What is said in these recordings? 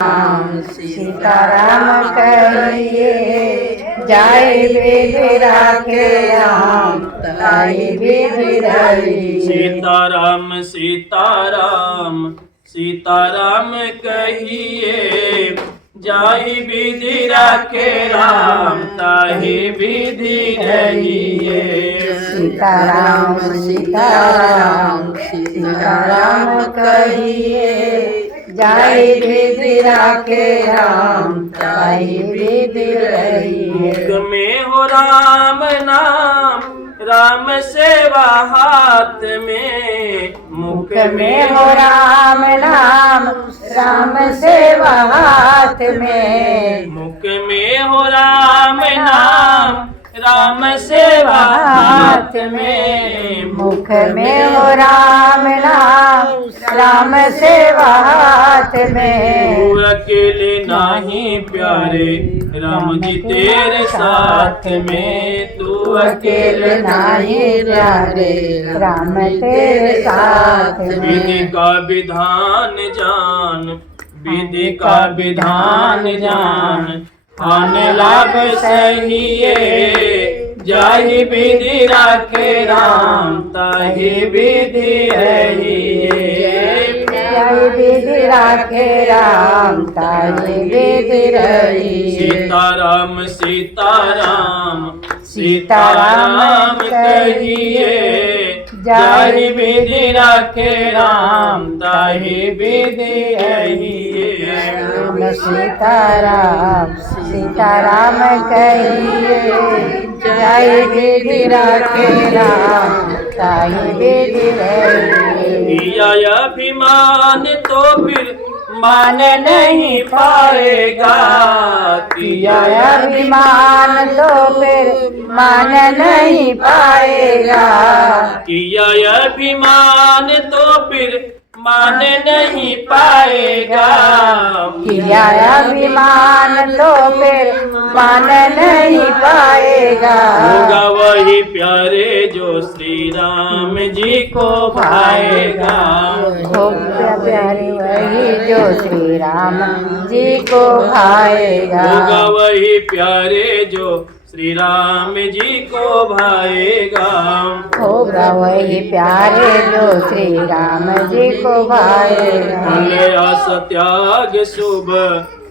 राम सीताराम कहिए, जाय विधि राखे राम ताहि विधि रही। सीताराम सीताराम सीताराम कहिए, जाहि विधि राखे राम ताहि विधि रहिए। सीताराम सीताराम सीताराम कहिए, जाय विधि राखे राम ताहि विधि रही। मुख में हो राम नाम, राम सेवा हाथ में। मुख में हो राम नाम, राम सेवा हाथ में। मुख में हो राम नाम, राम सेवा हाथ में। मुख में हो राम नाम, राम सेवा हाथ में। तू अकेले नाही प्यारे, राम जी तेरे साथ में। तू अकेले नाही प्यारे, राम तेरे साथ में। विधि का विधान जान, विधि का विधान जान। आने लाभ सहिए, जाहि विधि राखे राम ताहि विधि रहिए। जाहि विधि राखे राम ताहि विधि रही। सीताराम सीताराम सीताराम कहिए, जाहि विधि राखे राम ताहि विधि रहिए। राम सीताराम सीताराम कहिए, जाय विधि राखे राम ताहि विधि रही। किया अभिमान तो फिर मान नहीं पाएगा। किया अभिमान तो फिर मान नहीं पाएगा। किया अभिमान तो फिर मान नहीं पाएगा। किया अभिमान तो फिर मान नहीं पाएगा। होगा वही प्यारे जो श्री राम जी को भाएगा। होगा प्यारे वही जो श्री राम जी को भाएगा। होगा वही प्यारे जो श्री राम जी को भाएगा। होगा वही प्यारे जो श्री राम जी को भाएगा। आस त्याग शुभ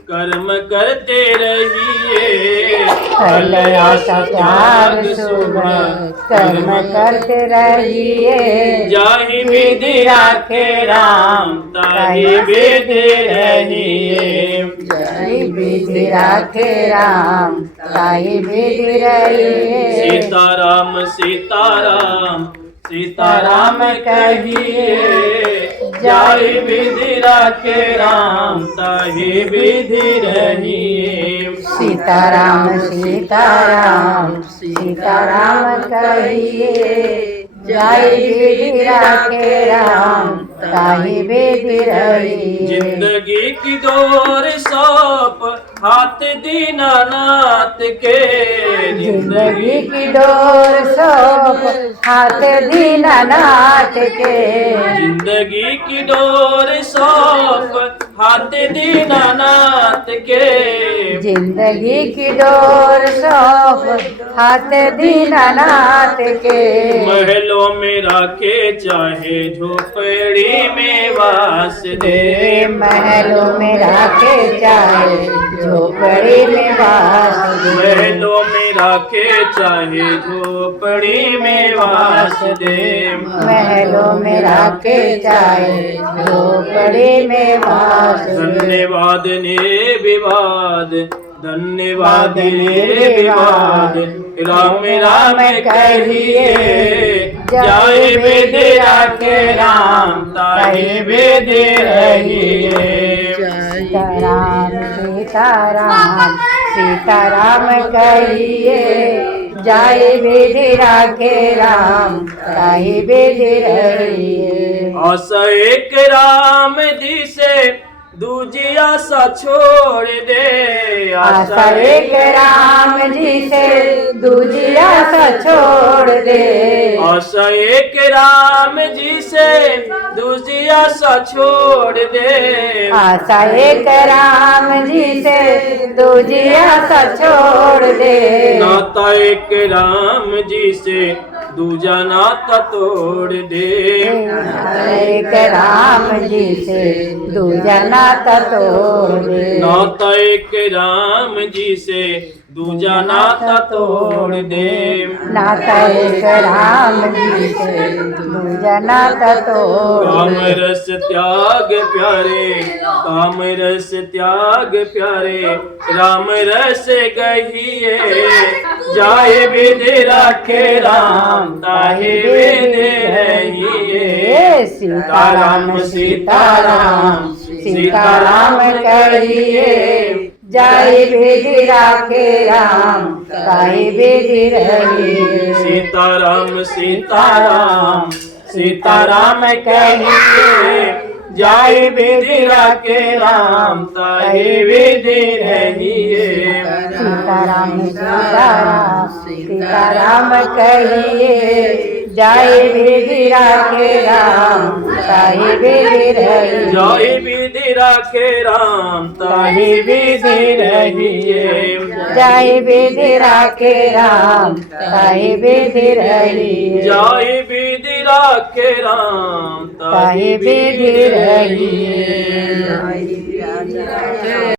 कर्म करते रहिए। आस त्याग शुभ कर्म करते रहिए। जाहि विधि राखे राम ताहि विधि रहिए। जाहि विधि राखे राम ताहि विधि रहिए। सीताराम सीताराम सीताराम कहिए, जाहि विधि राखे राम ताहि विधि रहिए। सीताराम सीताराम सीताराम कहिए, जाय विधि राखे राम ताहि विधि रही। जिंदगी की डोर सौंप हाथ दीनानाथ के। जिंदगी की डोर सौंप हाथ दीनानाथ के। जिंदगी की डोर सौंप हाथ दीनानाथ के। जिंदगी की डोर सौंप हाथ दीनानाथ के। महलों में राखे चाहे झोपड़ी में वास दे। महलों में राखे चाहे झोपड़ी में वास दे। महलों में राखे चाहे झोपड़ी में वास दे। महलों में राखे चाहे झोपड़ी में वास दे। धन्यवाद निर्विवाद, धन्यवाद निर्विवाद। राम राम कहिए, जाय विधि राखे राम ताहि विधि रहिए। सीताराम सीताराम सीताराम कहिए, जाय विधि राखे राम ताहि विधि रहिए। आस एक राम जी से दूजी आशा छोड़ दे। आशा एक राम जी से दूजी आशा छोड़ दे। आशा एक राम जी से दूजी आशा छोड़ दे। आशा एक राम जी से दूजी आशा छोड़ दे। नाता एक राम जी से दूजा नाता तोड़ दे। एक राम जी से दूजा नाता तोड़ दे। नाता एक राम जी से दूजा नाता तोड़ दे। नाता एक राम जी से दूजा नाता तोड़ काम दे। रस त्याग प्यारे, काम रस त्याग प्यारे, राम रस कहिए। जाए विधि राखे राम, ताहे विधि रहिए। सीताराम सीताराम सीताराम कहिए। जाय विधि राखे राम, ताहि विधि रहिए। सीताराम सीताराम सीताराम कहिए। जाय विधि राखे राम, ताहि विधि रहिए। सीताराम सीताराम सीताराम कहिए। जाय विधि राखे राम, ताहि विधि रहिए। जाय विधि राखे राम, ताहि विधि रहिए। जाय विधि राखे राम, ताहि विधि रहिए। जाय विधि राखे राम, ताहि विधि रहिए।